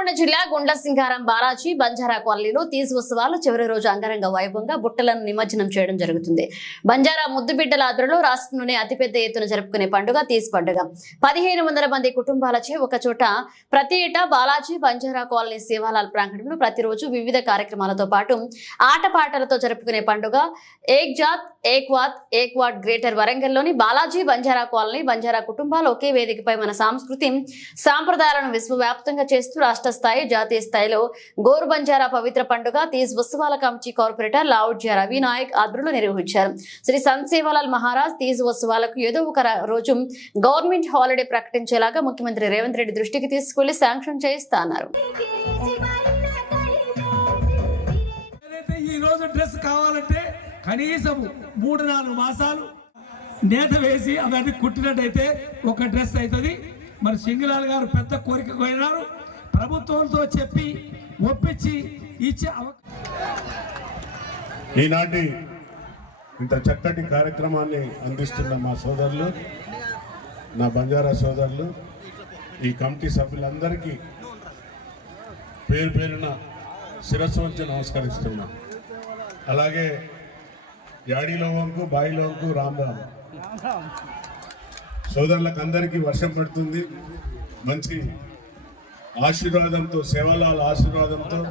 హన్మకొండ జిల్లా గుండ్లసింగారం బాలాజీ బంజారా కాలనీలో తీజ్ ఉత్సవాలు చివరి రోజు అంగరంగ వైభవంగా బుట్టలను నిమజ్జనం చేయడం జరుగుతుంది. బంజారా ముద్దుబిడ్డల ఆధ్వర్యంలో రాష్ట్రంలోనే అతిపెద్ద ఎత్తున జరుపుకునే పండుగ తీజ్ పండుగ. పదిహేను వందల మంది కుటుంబాలచే ఒక చోట ప్రతి ఏటా బాలాజీ బంజారా కాలనీ సేవాలాల్ ప్రాంగణంలో ప్రతిరోజు వివిధ కార్యక్రమాలతో పాటు ఆటపాటలతో జరుపుకునే పండుగ. ఏక్ జాత్ ఏక్ వాత్ ఏక్ వాట్ గ్రేటర్ వరంగల్లోని బాలాజీ బంజారా కాలనీ బంజారా కుటుంబాలు ఒకే వేదికపై మన సంస్కృతి సాంప్రదాయాలను విశ్వవ్యాప్తంగా చేస్తూ రాష్ట్ర స్థాయి జాతీయ స్థాయిలో గోరు బంజారా పవిత్ర పండుగ తీజ్ ఉత్సవాల కమిటీ కార్పొరేటర్ లావుడ్జా రవి నాయక్ ఆధ్వర్యంలో నిర్వహించారు. శ్రీ సంత్సేవాలాల్ మహారాజ్ తీజ్ ఉత్సవాలకు ఏదో ఒక రోజు గవర్నమెంట్ హాలిడే ప్రకటించేలాగా ముఖ్యమంత్రి రేవంత్ రెడ్డి దృష్టికి తీసుకెళ్ళి శాంక్షన్ చేయిస్తా అన్నారు ఈ రోజు డ్రెస్ కావాలంటే కనీసం మూడు నాలుగు మాసాలు నేత వేసి అవన్నీ కుట్టినట్టయితే ఒక డ్రెస్ అవుతుంది మరి సింగిలాల్ గారు పెద్ద కోరిక కోరినారు ప్రభుత్వంతో చెప్పి ఒప్పించి ఇచ్చే అవకాశం ఈనాటి ఇంత చక్కటి కార్యక్రమాన్ని అందిస్తున్న మా సోదరులు నా బంజారా సోదరులు ఈ కమిటీ సభ్యులందరికీ పేరు పేరున శిరస్సు వంచి నమస్కరిస్తున్నా. అలాగే యాడిలో వంకు బాయిలో వంకు రామ్ రామ్. సోదరులకు అందరికీ వర్షం పడుతుంది మంచి ఆశీర్వాదంతో సేవలాల ఆశీర్వాదంతో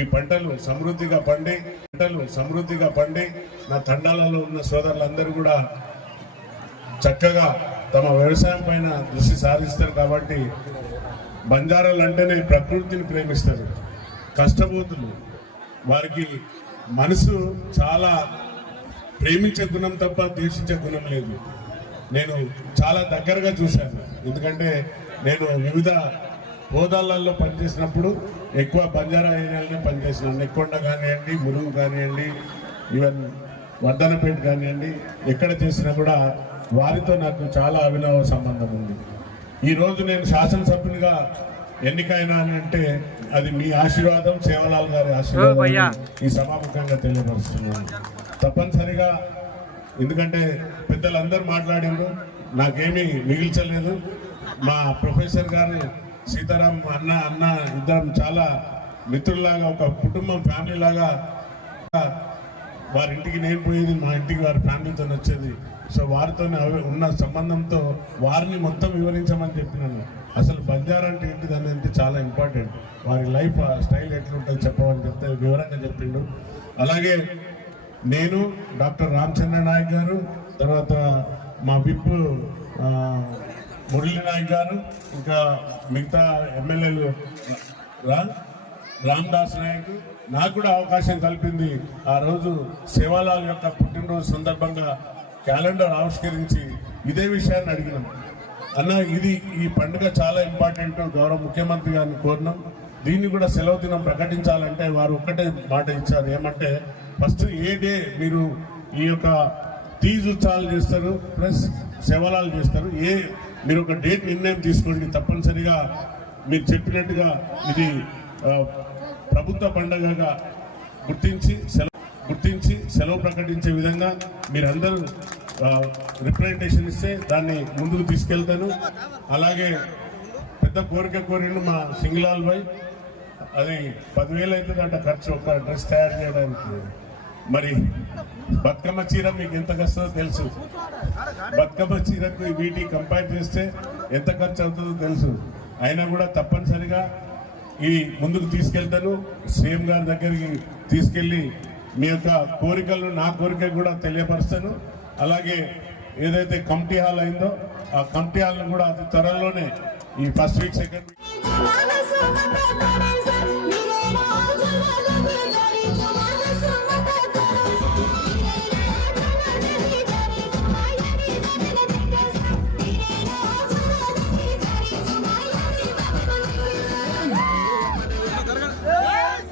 ఈ పంటలు సమృద్ధిగా పండి పంటలు సమృద్ధిగా పండి నా తండాలలో ఉన్న సోదరులందరూ కూడా చక్కగా తమ వ్యవసాయం పైన దృష్టి సారిస్తారు కాబట్టి బంజారాలు అంటేనే ప్రకృతిని ప్రేమిస్తారు. కష్టబోతులు వారికి మనసు చాలా ప్రేమించే గుణం తప్ప ద్వేషించే గుణం లేదు. నేను చాలా దగ్గరగా చూశాను. ఎందుకంటే నేను వివిధ హోదాలలో పనిచేసినప్పుడు ఎక్కువ బంజారా ఏరియాలోనే పనిచేసినాను నెక్కొండ కానివ్వండి మురుగు కానివ్వండి ఈవెన్ వర్ధనపేట కానివ్వండి ఎక్కడ చేసినా కూడా వారితో నాకు చాలా అవినవ సంబంధం ఉంది. ఈ రోజు నేను శాసనసభ్యునిగా ఎన్నికైనా అని అంటే అది మీ ఆశీర్వాదం సేవలాల్ గారి ఆశీర్వాదం ఈ సభాముఖంగా తెలియపరుస్తున్నాను. తప్పనిసరిగా ఎందుకంటే పెద్దలందరూ మాట్లాడిండ్రు నాకేమీ మిగిల్చలేదు. మా ప్రొఫెసర్ గారు సీతారాం అన్న అన్న ఇద్దరం చాలా మిత్రుల్లాగా ఒక కుటుంబం ఫ్యామిలీ లాగా వారి ఇంటికి నేను పోయేది మా ఇంటికి వారి ఫ్యామిలీతో వచ్చేది. సో వారితో ఉన్న సంబంధంతో వారిని మొత్తం వివరించమని చెప్పినాను. అసలు బంజారా అంటే ఏంటిది అనేది చాలా ఇంపార్టెంట్ వారి లైఫ్ స్టైల్ ఎట్లుంటుందో చెప్పమని చెప్తే వివరంగా చెప్పిండు. అలాగే నేను డాక్టర్ రామచంద్ర నాయక్ గారు తర్వాత మా విప్ మురళీ నాయక్ గారు ఇంకా మిగతా ఎమ్మెల్యేలు రా రామ్దాస్ నాయక్ నాకు కూడా అవకాశం కల్పింది ఆ రోజు సేవాలాల్ యొక్క పుట్టినరోజు సందర్భంగా క్యాలెండర్ ఆవిష్కరించి ఇదే విషయాన్ని అడిగినాం. అన్న ఇది ఈ పండుగ చాలా ఇంపార్టెంట్ గౌరవ ముఖ్యమంత్రి గారిని కోరినాం. దీన్ని కూడా సెలవు దినం ప్రకటించాలంటే వారు ఒక్కటే మాట ఇచ్చారు. ఏమంటే ఫస్ట్ ఏ డే మీరు ఈ యొక్క తీజ్ ఉత్సవాలు చేస్తారు ప్లస్ సేవలాలు చేస్తారు ఏ మీరు ఒక డేట్ నిర్ణయం తీసుకోండి తప్పనిసరిగా. మీరు చెప్పినట్టుగా ఇది ప్రభుత్వ పండగగా గుర్తించి సెలవు గుర్తించి సెలవు ప్రకటించే విధంగా మీరందరూ రిప్రజెంటేషన్ ఇస్తే దాన్ని ముందుకు తీసుకెళ్తాను. అలాగే పెద్ద కోరిక కోరిండు మా సింగిలాల్ భాయ్ అది పదివేలు అవుతుందంట ఖర్చు ఒక డ్రెస్ తయారు చేయడానికి. మరి బతుకమ్మ చీర మీకు ఎంత కష్టమో తెలుసు. బతుకమ్మ చీరకు వీటి కంపేర్ చేస్తే ఎంత ఖర్చు అవుతుందో తెలుసు. అయినా కూడా తప్పనిసరిగా ఈ ముందుకు తీసుకెళ్తాను. సీఎం గారి దగ్గరికి తీసుకెళ్ళి మీ యొక్క కోరికలు నా కోరిక కూడా తెలియపరుస్తాను. అలాగే ఏదైతే కమిటీ హాల్ అయిందో ఆ కమిటీ హాల్ను కూడా అతి త్వరలోనే ఈ ఫస్ట్ వీక్ సెకండ్ వీక్